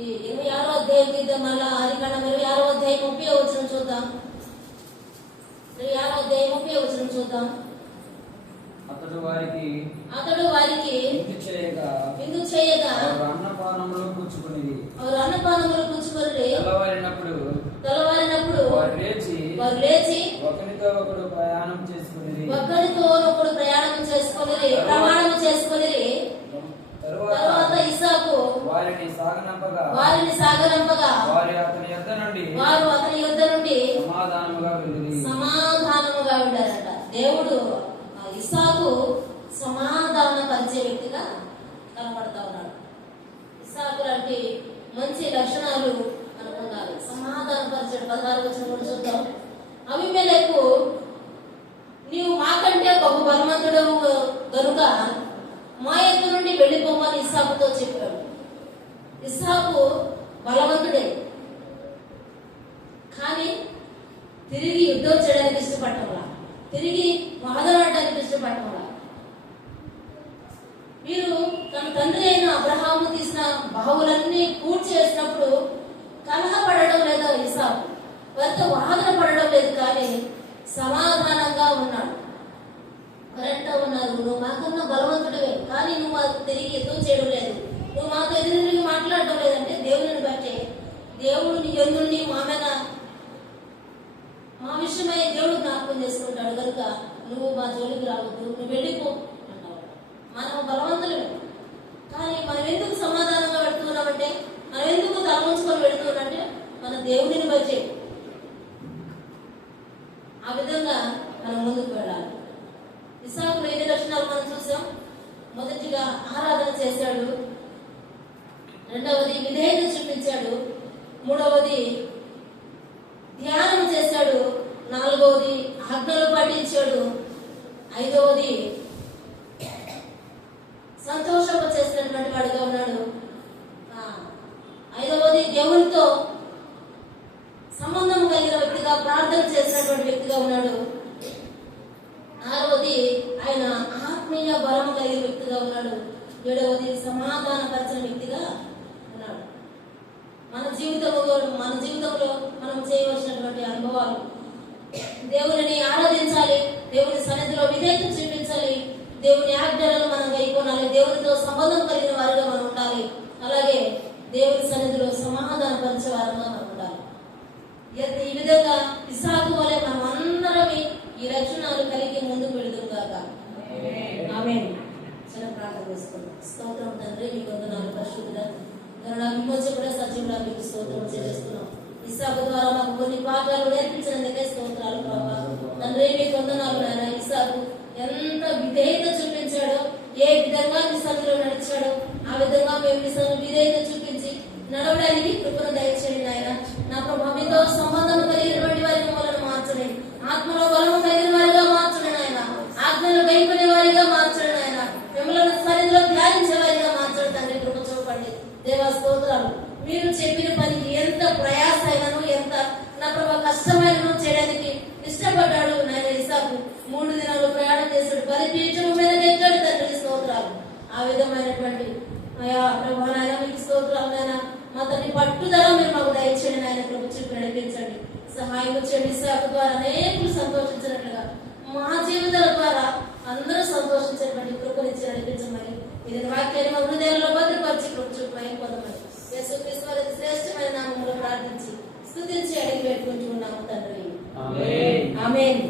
ఈ 26వ అధ్యాయం తీద్దాం. మళ్ళా ఆదికాండం 26వ అధ్యాయం 30వ వచనం చూద్దాం. 26వ అధ్యాయం 30వ వచనం చూద్దాం. అతడు వారికి విందు చేయగా వారు అన్నపానములు పుచ్చుకొనిరి. తెల్లవారినప్పుడు వారు లేచి ఒకరితో ఒకడు ప్రయాణం చేసుకొనిరి. ప్రమాణం చేసుకొనిరి. తరువాత ఇస్సాకు వారిని సాగనంపగా వారు అతని యొద్ద నుండి సమాధానముగా ఉండారట. దేవుడు ఇస్సాకు సమాధాన పరిచే వ్యక్తిగా కనపడతా ఉన్నాడు. ఇస్సాకు లాంటి మంచి లక్షణాలు మనకు ఉండాలి. సమాధాన పరిచయం 16వ వచనం కూడా చూద్దాం. అబీమెలెకు నీవు మాకంటే బహు బలవంతుడు గనుక మా యొద్ద నుండి వెళ్ళిపోమని ఇస్సాకుతో చెప్పాడు. ఇస్సాకు బలవంతుడే, కానీ తిరిగి యుద్ధం చేయడానికి ఇష్టపడటంలా, తిరిగి వాదలాడడానికి ఇష్టపడటంలా. వీరు తన తండ్రి అయిన అబ్రహాము తీసిన బావులన్నీ పూర్తి చేసినప్పుడు కలహపడడం లేదా ఇస్సాకు, వారితో వాదన పడడం లేదు, కానీ సమాధానంగా ఉన్నాడు. వారంటూ ఉన్నారు, నువ్వు మాకన్నా బలవంతుడివే, కానీ నువ్వు మాకు తిరిగి యుద్ధం చేయడం లేదు, నువ్వు మాకు ఎదురు మాట్లాడడం లేదంటే దేవుని బట్టి దేవుడు నీ ఎందుల్ని మా విషయమై దేవుడు జ్ఞాపకం చేసుకుంటాడు కనుక నువ్వు మా జోలికి రావద్దు, నువ్వు వెళ్ళిపో అంటావు. మనం బలవంతులమే, కానీ మనం ఎందుకు సమాధానంగా పెడుతున్నామంటే, మనం ఎందుకు తలవంచుకొని పెడుతున్నామంటే మన దేవుడిని బట్టి ఆ విధంగా మనం ముందుకు వెళ్ళాలి. ఇస్సాకులో ఎన్ని లక్షణాలు మనం చూసాం. మొదటిగా ఆరాధన చేశాడు, రెండవది విధేయత చూపించాడు, మూడవది ధ్యానం చేశాడు, నాలుగవది ఆజ్ఞలు పాటించాడు, ఐదవది సంతోషం చేసినటువంటి వాడిగా ఉన్నాడు, ఐదవది దేవునితో సంబంధం కలిగిన వ్యక్తిగా ప్రార్థన చేసినటువంటి వ్యక్తిగా ఉన్నాడు, ఆరవది ఆయన ఆత్మీయ బలం కలిగిన వ్యక్తిగా ఉన్నాడు, ఏడవది సమాధాన పరిచిన వ్యక్తిగా ఉన్నాడు. మన జీవితంలో మనం చేయవలసినటువంటి అనుభవాలు, దేవుని ఆరాధించాలి, దేవుని సన్నిధిలో విధేయత చూపించాలి, దేవుని ఆజ్ఞలను మనం గైకొనాలి, దేవునితో సంబంధం కలిగిన వారిగా మనం ఉండాలి, అలాగే దేవుని సన్నిధిలో సమాధాన పరిచే వారిగా మనం ఉండాలి. ఈ విధంగా ఇస్సాకు వలె మనం అందరం ఈ లక్షణాలు కలిగి ముందుకు వెళుతుంది కాక. ఆమేన్. చిన్న ప్రార్థన చేసుకుందాం. స్తోత్రం తండ్రి, మీకు వందనాలు పరిశుద్ధుడా, కరుణ విమోచకుడా, సజీవుడా, మీకు స్తోత్రం చెల్లిస్తున్నాం. ఇస్సాకు ద్వారా మాకు కొన్ని పాఠాలు నేర్పించినందుకే స్తోత్రాలు ప్రభా. తండ్రి మీకు వందనాలు నాయన. ఇస్సాకు ఎంత విధేయత చూపించాడో, ఏ విధంగా మీ సన్నిధిలో నడిచాడో ఆ విధంగా మేము మీ సన్నిధిలో విధేయత చూపించి నడవడానికి కృపను దయచేయండి నాయన. నా ప్రభా, మీతో సంబంధం కలిగినటువంటి వారిని మూలను మార్చండి, ఆత్మలో బలము కలిగిన వారిగా మార్చండి నాయన, ఆజ్ఞలు గైకొనే వారిగా మార్చండి నాయన, మిమ్మల్ని సన్నిధిలో ధ్యానించే వారిగా మార్చండి తండ్రి. కృప చూపండి దేవా. స్తోత్రాలు. మీరు చెప్పిన పనికి ఎంత ప్రయాస అయినను, ఎంత నా ప్రభా కష్టమైనను చేయడానికి ఇష్టపడ్డాడు నాయన ఇస్సాకు. 3 దినాలు ప్రయాణం చేశాడు, బలిపీఠము మీద ఎక్కాడు తండ్రి. స్తోత్రాలు. ఆ విధమైనటువంటి అయా ప్రభా నాయన మీకు స్తోత్రాలు నాయన. మా తండ్రి పట్టుదల మీరు మాకు దయచేయండి నాయన. కృప చూపి నడిపించండి, సహాయం చేయండి. ఇస్సాకు ద్వారా అనేకులు సంతోషించినట్లుగా మా జీవితాల ద్వారా అందరూ సంతోషించేటువంటి కృపనిచ్చి నడిపించమని, ఇది వాక్యాన్ని మా హృదయాల్లో భద్రపరిచి కృప చూపమని పొందమని యేసుక్రీస్తు వారి శ్రేష్టమైన నామములో ప్రార్థించి స్తుతించి అడిగి పెట్టుకుంటున్నాము తండ్రి. ఆమేన్.